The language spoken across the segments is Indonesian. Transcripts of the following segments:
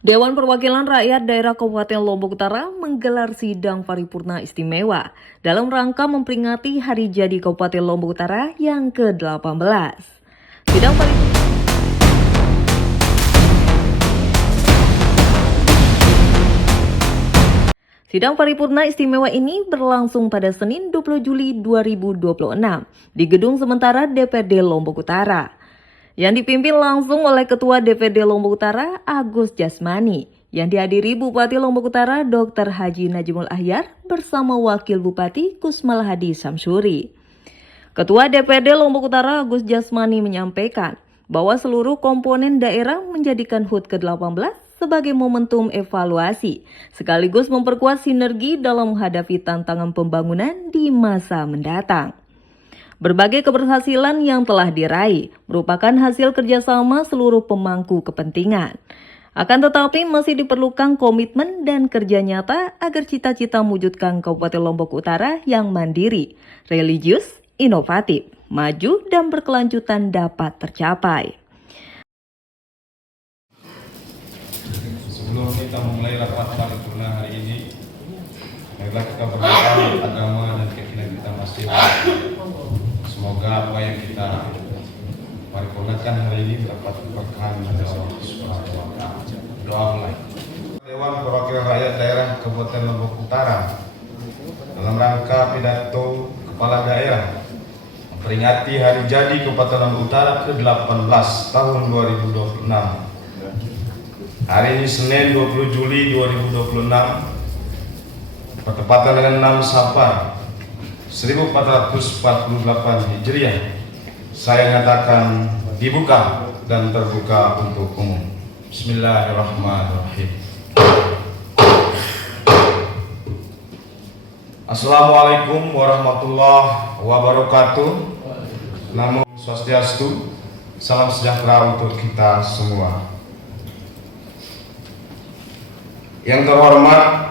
Dewan Perwakilan Rakyat Daerah Kabupaten Lombok Utara menggelar sidang paripurna istimewa dalam rangka memperingati Hari Jadi Kabupaten Lombok Utara yang ke-18. Sidang paripurna Sidang paripurna istimewa ini berlangsung pada Senin 20 Juli 2026 di Gedung Sementara DPRD Lombok Utara, yang dipimpin langsung oleh Ketua DPRD Lombok Utara Agus Jasmani, yang dihadiri Bupati Lombok Utara Dr. Haji Najmul Ahyar bersama Wakil Bupati Kusmal Hadi Samsuri. Ketua DPRD Lombok Utara Agus Jasmani menyampaikan bahwa seluruh komponen daerah menjadikan HUT ke-18 sebagai momentum evaluasi, sekaligus memperkuat sinergi dalam menghadapi tantangan pembangunan di masa mendatang. Berbagai keberhasilan yang telah diraih merupakan hasil kerjasama seluruh pemangku kepentingan. Akan tetapi masih diperlukan komitmen dan kerja nyata agar cita-cita mewujudkan Kabupaten Lombok Utara yang mandiri, religius, inovatif, maju, dan berkelanjutan dapat tercapai. Sebelum kita memulai rapat paripurna hari ini, marilah kita berdoa agama dan keyakinan kita masing. Semoga apa yang kita paripurnakan hari ini dapat berkahan dari Allah Subhanahu wa Ta'ala. Doa mulai. Dewan Perwakilan Rakyat Daerah Kabupaten Lombok Utara dalam rangka pidato Kepala Daerah memperingati Hari Jadi Kabupaten Lombok Utara ke-18 tahun 2026. Hari ini Senin 20 Juli 2026 bertepatan dengan 6 Safar 1448 Hijriah. Saya nyatakan dibuka dan terbuka untuk umum. Bismillahirrahmanirrahim. Assalamualaikum warahmatullahi wabarakatuh. Namo Swastiastu. Salam sejahtera untuk kita semua. Yang terhormat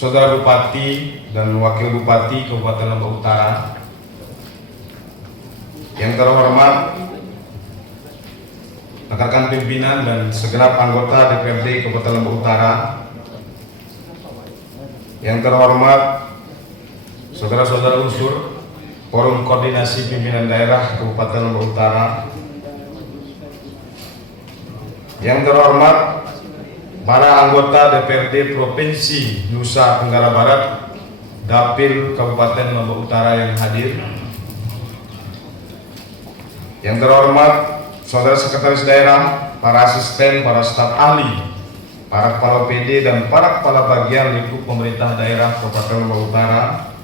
Saudara Bupati dan Wakil Bupati Kabupaten Lombok Utara, yang terhormat rekan-rekan pimpinan dan segenap anggota DPRD Kabupaten Lombok Utara, yang terhormat saudara-saudara unsur Forum Koordinasi Pimpinan Daerah Kabupaten Lombok Utara, yang terhormat para anggota DPRD Provinsi Nusa Tenggara Barat, Dapil Kabupaten Lombok Utara yang hadir, yang terhormat saudara sekretaris daerah, para asisten, para staf ahli, para kepala PD dan para kepala bagian lingkup pemerintah daerah Kabupaten Lombok Utara,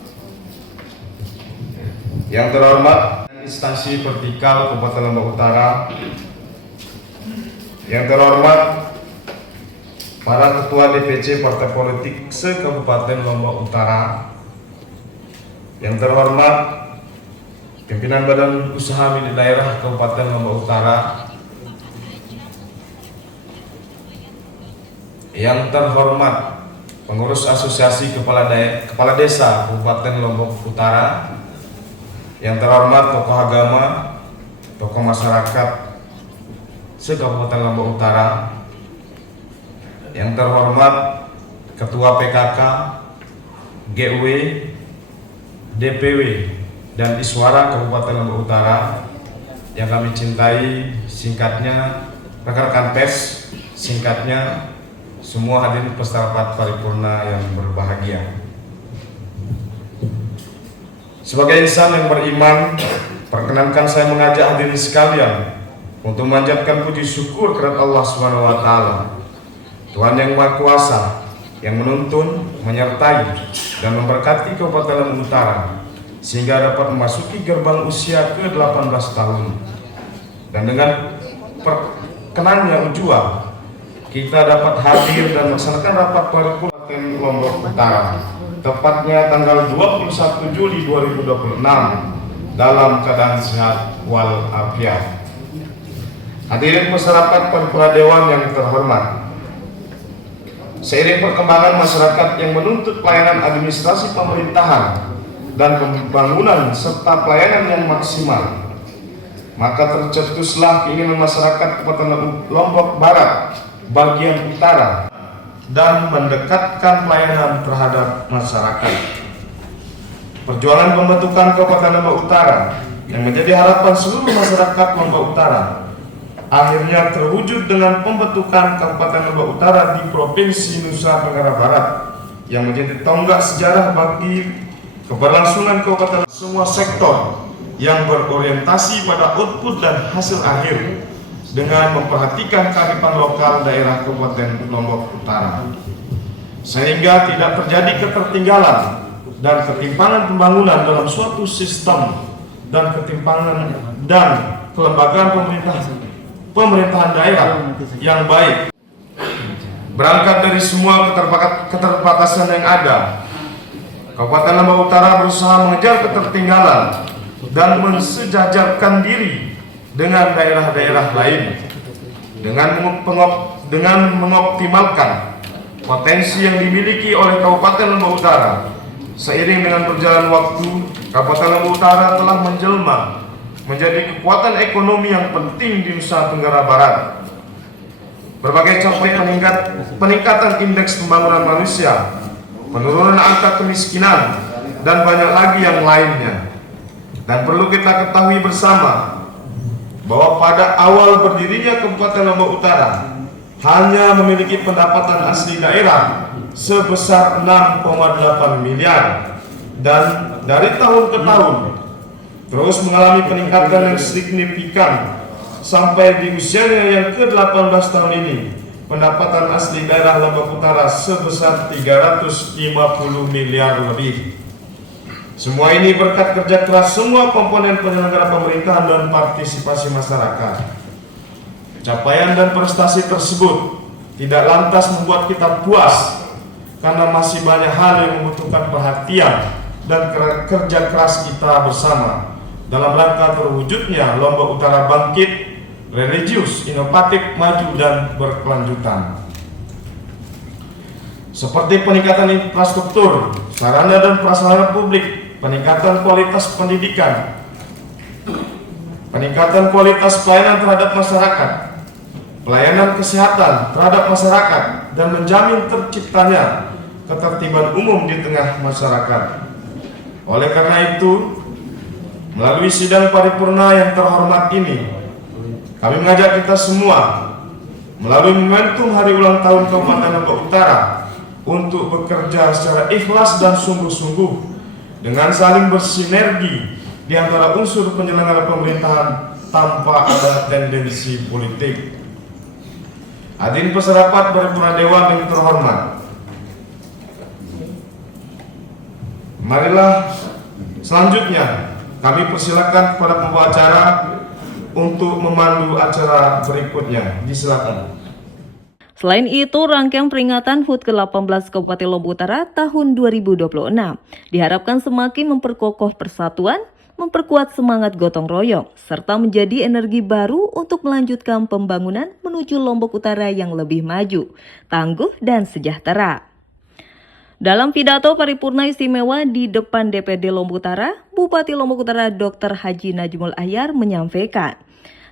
yang terhormat instansi vertikal Kabupaten Lombok Utara, yang terhormat para ketua DPC partai politik se-Kabupaten Lombok Utara, yang terhormat pimpinan badan usaha milik daerah Kabupaten Lombok Utara, yang terhormat pengurus asosiasi kepala desa Kabupaten Lombok Utara, yang terhormat tokoh agama, tokoh masyarakat se-Kabupaten Lombok Utara, yang terhormat Ketua PKK, GW, DPW, dan Iswara Kabupaten Lombok Utara yang kami cintai, singkatnya rekan-rekan pers, singkatnya semua hadirin peserta rapat paripurna yang berbahagia. Sebagai insan yang beriman, perkenankan saya mengajak hadirin sekalian untuk memanjatkan puji syukur kepada Allah Subhanahu wa Ta'ala, Tuhan yang Maha Kuasa, yang menuntun, menyertai, dan memberkati Kabupaten Lombok Utara sehingga dapat memasuki gerbang usia ke-18 tahun. Dan dengan perkenan yang ujua, kita dapat hadir dan melaksanakan rapat paripurna Kabupaten Lombok Utara, tepatnya tanggal 21 Juli 2026 dalam keadaan sehat walafiat. Hadirin peserta rapat paripurna Dewan yang terhormat, seiring perkembangan masyarakat yang menuntut pelayanan administrasi pemerintahan dan pembangunan serta pelayanan yang maksimal, maka tercetuslah keinginan masyarakat Kabupaten Lombok Barat bagian utara dan mendekatkan pelayanan terhadap masyarakat. Perjuangan pembentukan Kabupaten Lombok Utara yang menjadi harapan seluruh masyarakat Lombok Utara akhirnya terwujud dengan pembentukan Kabupaten Lombok Utara di Provinsi Nusa Tenggara Barat yang menjadi tonggak sejarah bagi keberlangsungan kabupaten. Semua sektor yang berorientasi pada output dan hasil akhir dengan memperhatikan kearifan lokal daerah Kabupaten Lombok Utara, sehingga tidak terjadi ketertinggalan dan ketimpangan pembangunan dalam suatu sistem dan ketimpangan dan kelembagaan pemerintahan daerah yang baik. Berangkat dari semua keterbatasan yang ada, Kabupaten Lombok Utara berusaha mengejar ketertinggalan dan mensejajarkan diri dengan daerah-daerah lain dengan mengoptimalkan potensi yang dimiliki oleh Kabupaten Lombok Utara. Seiring dengan berjalan waktu, Kabupaten Lombok Utara telah menjelma menjadi kekuatan ekonomi yang penting di Nusa Tenggara Barat. Berbagai capaian peningkatan indeks pembangunan manusia, penurunan angka kemiskinan, dan banyak lagi yang lainnya. Dan perlu kita ketahui bersama bahwa pada awal berdirinya Kabupaten Lombok Utara hanya memiliki pendapatan asli daerah sebesar 6,8 miliar dan dari tahun ke tahun terus mengalami peningkatan yang signifikan sampai di usianya yang ke-18 tahun ini pendapatan asli daerah Lombok Utara sebesar 350 miliar lebih. Semua ini berkat kerja keras semua komponen penyelenggara pemerintahan dan partisipasi masyarakat. Capaian dan prestasi tersebut tidak lantas membuat kita puas, karena masih banyak hal yang membutuhkan perhatian dan kerja keras kita bersama dalam rangka terwujudnya Lombok Utara bangkit, religius, inovatif, maju, dan berkelanjutan. Seperti peningkatan infrastruktur, sarana dan prasarana publik, peningkatan kualitas pendidikan, peningkatan kualitas pelayanan terhadap masyarakat, pelayanan kesehatan terhadap masyarakat, dan menjamin terciptanya ketertiban umum di tengah masyarakat. Oleh karena itu, melalui sidang paripurna yang terhormat ini, kami mengajak kita semua melalui momentum hari ulang tahun Kabupaten Lombok Utara untuk bekerja secara ikhlas dan sungguh-sungguh dengan saling bersinergi di antara unsur penyelenggara pemerintahan tanpa ada tendensi politik. Hadirin peserta paripurna dewan yang terhormat, marilah selanjutnya kami persilakan kepada pembawa acara untuk memandu acara berikutnya. Disilakan. Selain itu, rangkaian peringatan HUT ke-18 Kabupaten Lombok Utara tahun 2026 diharapkan semakin memperkokoh persatuan, memperkuat semangat gotong royong, serta menjadi energi baru untuk melanjutkan pembangunan menuju Lombok Utara yang lebih maju, tangguh, dan sejahtera. Dalam pidato paripurna istimewa di depan DPD Lombok Utara, Bupati Lombok Utara Dr. Haji Najmul Ahyar menyampaikan,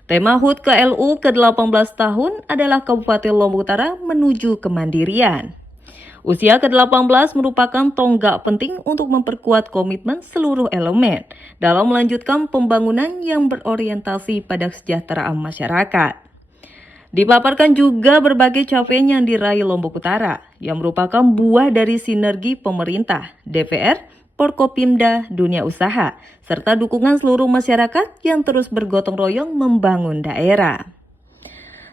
tema HUT ke-LU ke-18 tahun adalah Kabupaten Lombok Utara menuju kemandirian. Usia ke-18 merupakan tonggak penting untuk memperkuat komitmen seluruh elemen dalam melanjutkan pembangunan yang berorientasi pada kesejahteraan masyarakat. Dipaparkan juga berbagai capaian yang diraih Lombok Utara yang merupakan buah dari sinergi pemerintah, DPR, Porkopimda, dunia usaha, serta dukungan seluruh masyarakat yang terus bergotong royong membangun daerah.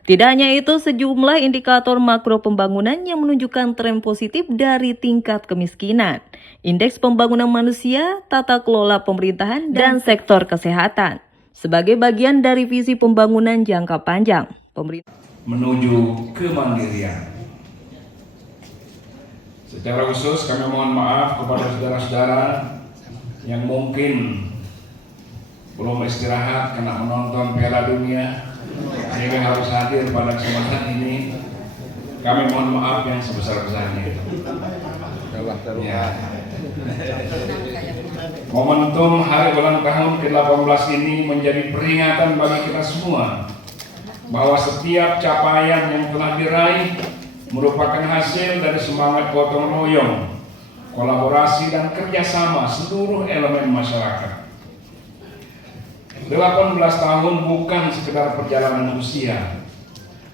Tidak hanya itu, sejumlah indikator makro pembangunan yang menunjukkan tren positif dari tingkat kemiskinan, indeks pembangunan manusia, tata kelola pemerintahan, dan sektor kesehatan. Sebagai bagian dari visi pembangunan jangka panjang, pemerintah menuju kemandirian. Secara khusus kami mohon maaf kepada saudara-saudara yang mungkin belum istirahat karena menonton Piala Dunia sehingga harus hadir pada kesempatan ini. Kami mohon maaf yang sebesar-besarnya. Ya. Momentum hari ulang tahun ke-18 ini menjadi peringatan bagi kita semua bahwa setiap capaian yang telah diraih merupakan hasil dari semangat gotong royong, kolaborasi dan kerjasama seluruh elemen masyarakat. 18 tahun bukan sekedar perjalanan usia,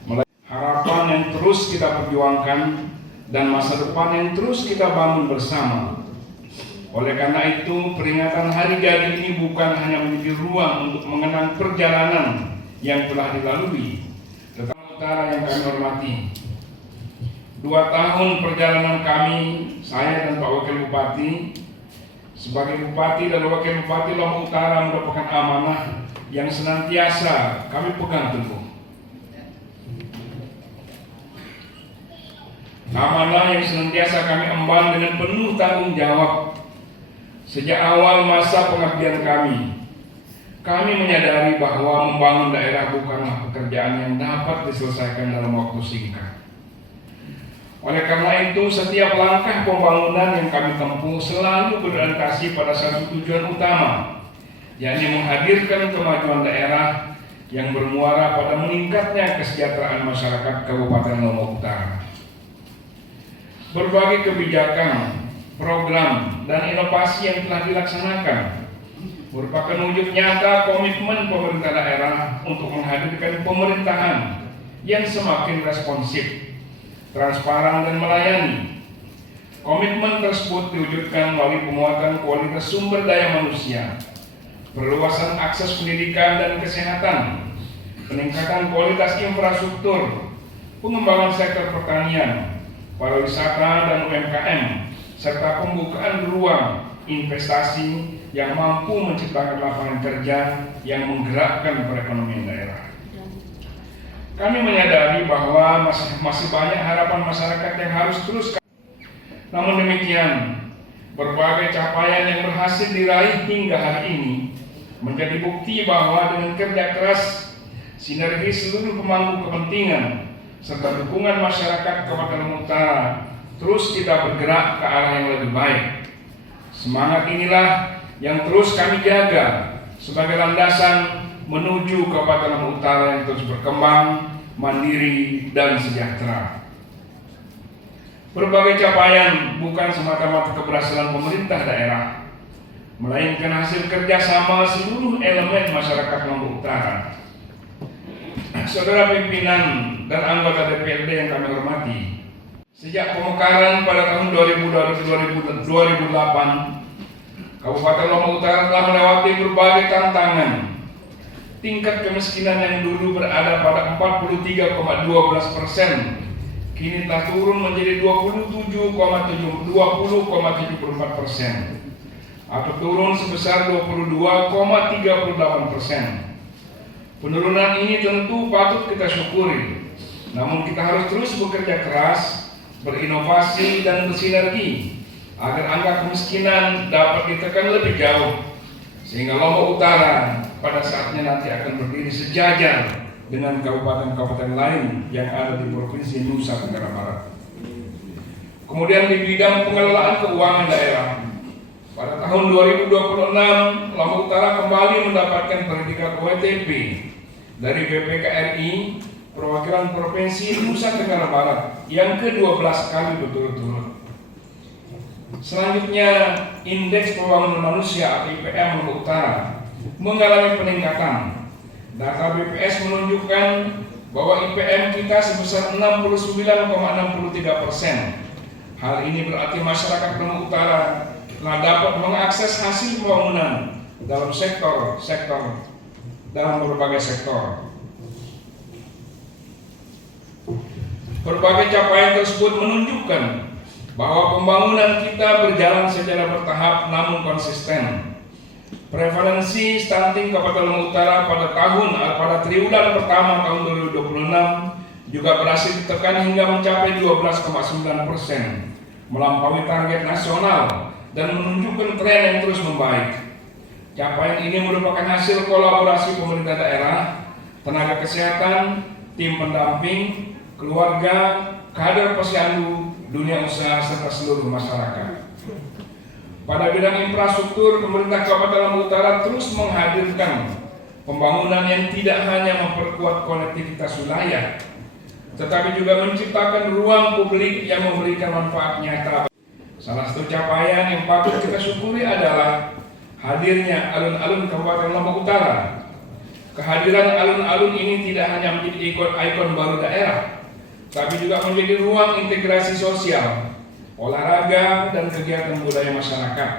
melainkan harapan yang terus kita perjuangkan dan masa depan yang terus kita bangun bersama. Oleh karena itu, peringatan hari jadi ini bukan hanya menjadi ruang untuk mengenang perjalanan yang telah dilalui, tetapi utara yang kami hormati. 2 tahun perjalanan kami, saya dan Pak Wakil Bupati, sebagai Bupati dan Wakil Bupati Lombok Utara merupakan amanah yang senantiasa kami pegang teguh. Amanah yang senantiasa kami emban dengan penuh tanggung jawab. Sejak awal masa pengabdian kami menyadari bahwa membangun daerah bukanlah pekerjaan yang dapat diselesaikan dalam waktu singkat. Oleh karena itu, setiap langkah pembangunan yang kami tempuh selalu berorientasi pada satu tujuan utama, yakni menghadirkan kemajuan daerah yang bermuara pada meningkatnya kesejahteraan masyarakat Kabupaten Lombok Utara. Berbagai kebijakan, program, dan inovasi yang telah dilaksanakan merupakan wujud nyata komitmen pemerintah daerah untuk menghadirkan pemerintahan yang semakin responsif, transparan, dan melayani. Komitmen tersebut diwujudkan melalui penguatan kualitas sumber daya manusia, perluasan akses pendidikan dan kesehatan, peningkatan kualitas infrastruktur, pengembangan sektor pertanian, pariwisata, dan UMKM, serta pembukaan ruang investasi yang mampu menciptakan lapangan kerja yang menggerakkan perekonomian daerah. Kami menyadari bahwa masih banyak harapan masyarakat yang harus terus. Namun demikian, berbagai capaian yang berhasil diraih hingga hari ini menjadi bukti bahwa dengan kerja keras, sinergi seluruh pemangku kepentingan, serta dukungan masyarakat Kabupaten Lombok Utara, terus kita bergerak ke arah yang lebih baik. Semangat inilah yang terus kami jaga sebagai landasan menuju Kabupaten Lombok Utara yang terus berkembang, mandiri, dan sejahtera. Berbagai capaian bukan semata-mata keberhasilan pemerintah daerah, melainkan hasil kerjasama seluruh elemen masyarakat Lombok Utara. Saudara pimpinan dan anggota DPRD yang kami hormati, sejak pemekaran pada tahun 2008, Kabupaten Lombok Utara telah melewati berbagai tantangan. Tingkat kemiskinan yang dulu berada pada 43,12%, kini telah turun menjadi 20,74%, atau turun sebesar 22,38%. Penurunan ini tentu patut kita syukuri, namun kita harus terus bekerja keras, berinovasi, dan bersinergi agar angka kemiskinan dapat ditekan lebih jauh, sehingga Lombok Utara pada saatnya nanti akan berdiri sejajar dengan kabupaten-kabupaten lain yang ada di Provinsi Nusa Tenggara Barat. Kemudian di bidang pengelolaan keuangan daerah, pada tahun 2026 Lombok Utara kembali mendapatkan predikat OTP dari BPKRI Perwakilan Provinsi Nusa Tenggara Barat yang ke-12 kali berturut-turut. Selanjutnya, Indeks Pembangunan Manusia atau IPM Lombok Utara mengalami peningkatan. Data BPS menunjukkan bahwa IPM kita sebesar 69,63%. Hal ini berarti masyarakat Lombok Utara telah dapat mengakses hasil pembangunan dalam berbagai sektor. Berbagai capaian tersebut menunjukkan bahwa pembangunan kita berjalan secara bertahap namun konsisten. Prevalensi stunting Kabupaten Lombok Utara pada triwulan pertama tahun 2026 juga berhasil ditekan hingga mencapai 12,9%, melampaui target nasional dan menunjukkan tren yang terus membaik. Capaian ini merupakan hasil kolaborasi pemerintah daerah, tenaga kesehatan, tim pendamping, keluarga, kader posyandu, dunia usaha, serta seluruh masyarakat. Pada bidang infrastruktur, pemerintah Kabupaten Lombok Utara terus menghadirkan pembangunan yang tidak hanya memperkuat konektivitas wilayah, tetapi juga menciptakan ruang publik yang memberikan manfaat nyata. Salah satu capaian yang patut kita syukuri adalah hadirnya alun-alun Kabupaten Lombok Utara. Kehadiran alun-alun ini tidak hanya menjadi ikon baru daerah, tapi juga menjadi ruang integrasi sosial, olahraga, dan kegiatan budaya masyarakat.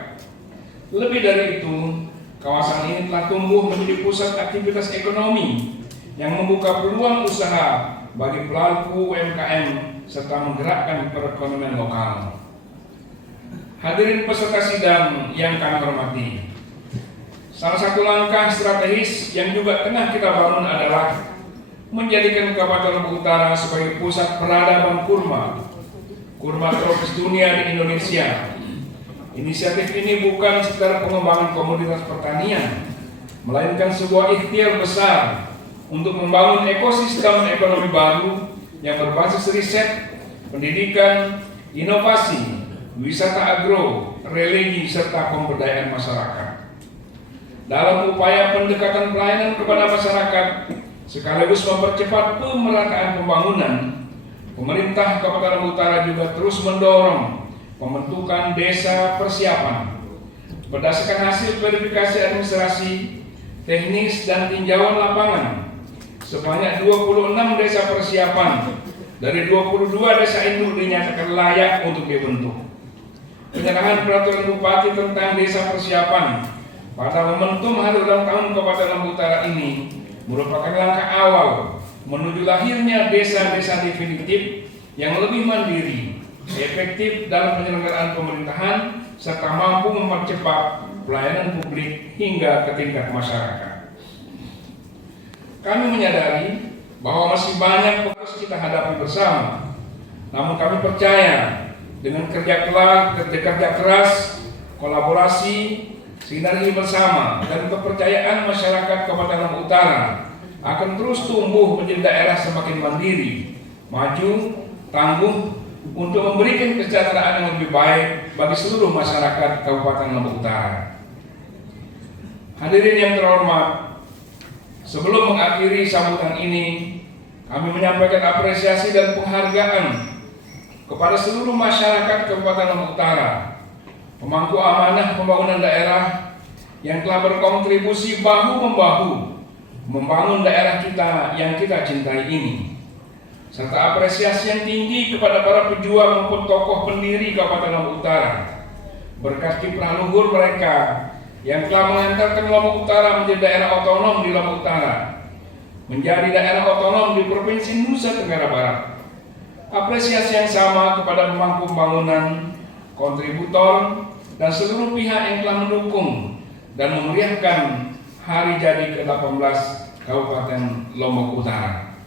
Lebih dari itu, kawasan ini telah tumbuh menjadi pusat aktivitas ekonomi yang membuka peluang usaha bagi pelaku UMKM serta menggerakkan perekonomian lokal. Hadirin peserta sidang yang kami hormati, salah satu langkah strategis yang juga tengah kita bangun adalah menjadikan Kabupaten Lombok Utara sebagai pusat peradaban kurma tropis dunia di Indonesia. Inisiatif ini bukan sekedar pengembangan komoditas pertanian, melainkan sebuah ikhtiar besar untuk membangun ekosistem ekonomi baru yang berbasis riset, pendidikan, inovasi, wisata agro, religi, serta pemberdayaan masyarakat. Dalam upaya pendekatan pelayanan kepada masyarakat sekaligus mempercepat pemerataan pembangunan, pemerintah Kabupaten Lombok Utara juga terus mendorong pembentukan desa persiapan. Berdasarkan hasil verifikasi administrasi, teknis, dan tinjauan lapangan, sebanyak 26 desa persiapan dari 22 desa induk dinyatakan layak untuk dibentuk. Penyerahan peraturan bupati tentang desa persiapan pada momentum hari ulang tahun Kabupaten Lombok Utara ini merupakan langkah awal menuju lahirnya desa-desa definitif yang lebih mandiri, efektif dalam penyelenggaraan pemerintahan, serta mampu mempercepat pelayanan publik hingga ke tingkat masyarakat. Kami menyadari bahwa masih banyak fokus kita hadapi bersama, namun kami percaya dengan kerja keras, kolaborasi, sinergi bersama, dan kepercayaan masyarakat Kabupaten Lombok Utara akan terus tumbuh menjadi daerah semakin mandiri, maju, tangguh, untuk memberikan kesejahteraan yang lebih baik bagi seluruh masyarakat Kabupaten Lombok Utara. Hadirin yang terhormat, sebelum mengakhiri sambutan ini, kami menyampaikan apresiasi dan penghargaan kepada seluruh masyarakat Kabupaten Lombok Utara, pemangku amanah pembangunan daerah yang telah berkontribusi bahu-membahu membangun daerah kita yang kita cintai ini, serta apresiasi yang tinggi kepada para pejuang maupun tokoh pendiri Kabupaten Lombok Utara. Berkat kiprah luhur mereka yang telah mengantarkan Lombok Utara menjadi daerah otonom di Lombok Utara, menjadi daerah otonom di Provinsi Nusa Tenggara Barat. Apresiasi yang sama kepada pemangku pembangunan, kontributor, dan seluruh pihak yang telah mendukung dan memeriahkan hari jadi ke-18 Kabupaten Lombok Utara.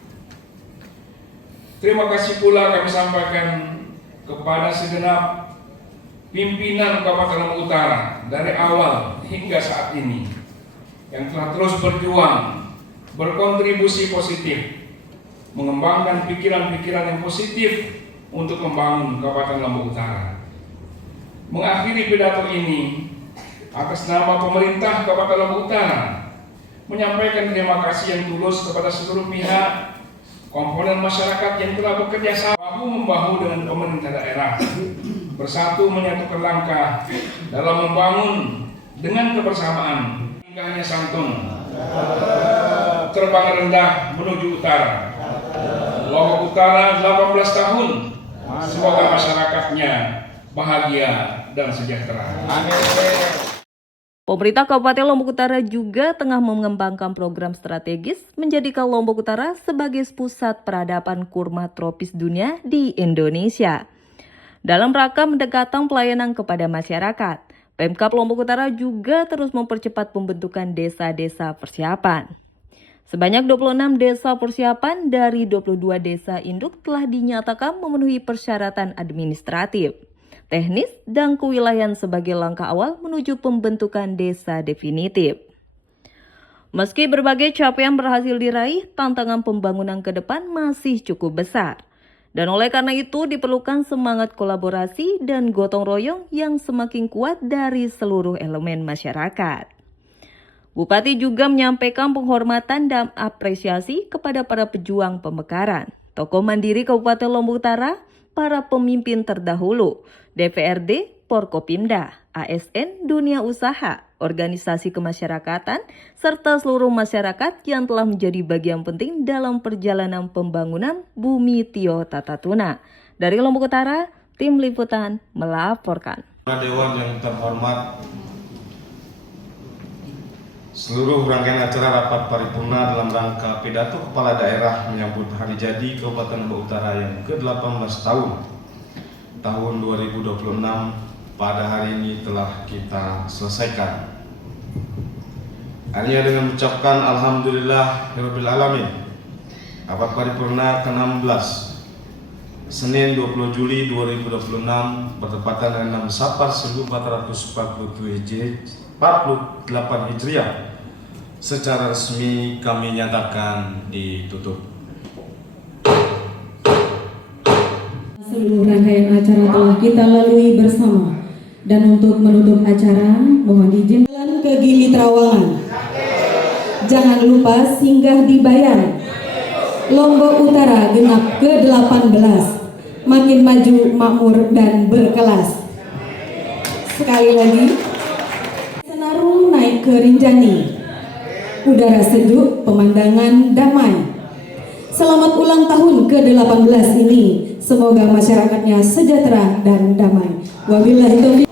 Terima kasih pula kami sampaikan kepada segenap pimpinan Kabupaten Lombok Utara dari awal hingga saat ini yang telah terus berjuang, berkontribusi positif, mengembangkan pikiran-pikiran yang positif untuk membangun Kabupaten Lombok Utara. Mengakhiri pidato ini, atas nama pemerintah Kabupaten Lombok Utara, menyampaikan terima kasih yang tulus kepada seluruh pihak, komponen masyarakat yang telah bekerja sama bahu-membahu dengan pemerintah daerah, bersatu menyatukan langkah dalam membangun dengan kebersamaan. Hingga hanya santun, terbang rendah menuju utara. Lombok Utara 18 tahun, semoga masyarakatnya bahagia dan sejahtera. Amin. Pemerintah Kabupaten Lombok Utara juga tengah mengembangkan program strategis menjadikan Lombok Utara sebagai pusat peradaban kurma tropis dunia di Indonesia. Dalam rangka mendekatkan pelayanan kepada masyarakat, Pemkab Lombok Utara juga terus mempercepat pembentukan desa-desa persiapan. Sebanyak 26 desa persiapan dari 22 desa induk telah dinyatakan memenuhi persyaratan administratif, teknis, dan kewilayahan sebagai langkah awal menuju pembentukan desa definitif. Meski berbagai capaian berhasil diraih, tantangan pembangunan ke depan masih cukup besar. Dan oleh karena itu diperlukan semangat kolaborasi dan gotong royong yang semakin kuat dari seluruh elemen masyarakat. Bupati juga menyampaikan penghormatan dan apresiasi kepada para pejuang pemekaran, tokoh mandiri Kabupaten Lombok Utara, para pemimpin terdahulu, DPRD, Forkopimda, ASN, dunia usaha, organisasi kemasyarakatan, serta seluruh masyarakat yang telah menjadi bagian penting dalam perjalanan pembangunan Bumi Tio Tatatuna. Dari Lombok Utara, tim liputan melaporkan. Dewan yang terhormat, seluruh rangkaian acara rapat paripurna dalam rangka pidato kepala daerah menyambut hari jadi Kabupaten Lombok Utara yang ke-18 tahun 2026 pada hari ini telah kita selesaikan. Hanya dengan mengucapkan Alhamdulillahirabbil alamin. Rapat paripurna ke-16 Senin 20 Juli 2026 bertepatan dengan 6 Safar 1447 48 Hijriah secara resmi kami nyatakan ditutup. Seluruh rangkaian acara telah kita lalui bersama, dan untuk menutup acara mohon izin jalan ke Gili Trawangan. Jangan lupa singgah di Bayan. Lombok Utara genap ke-18, makin maju, makmur dan berkelas. Sekali lagi, Senaru naik ke Rinjani, udara sejuk, pemandangan damai. Selamat ulang tahun ke-18 ini, semoga masyarakatnya sejahtera dan damai. Wabillahi taufiq.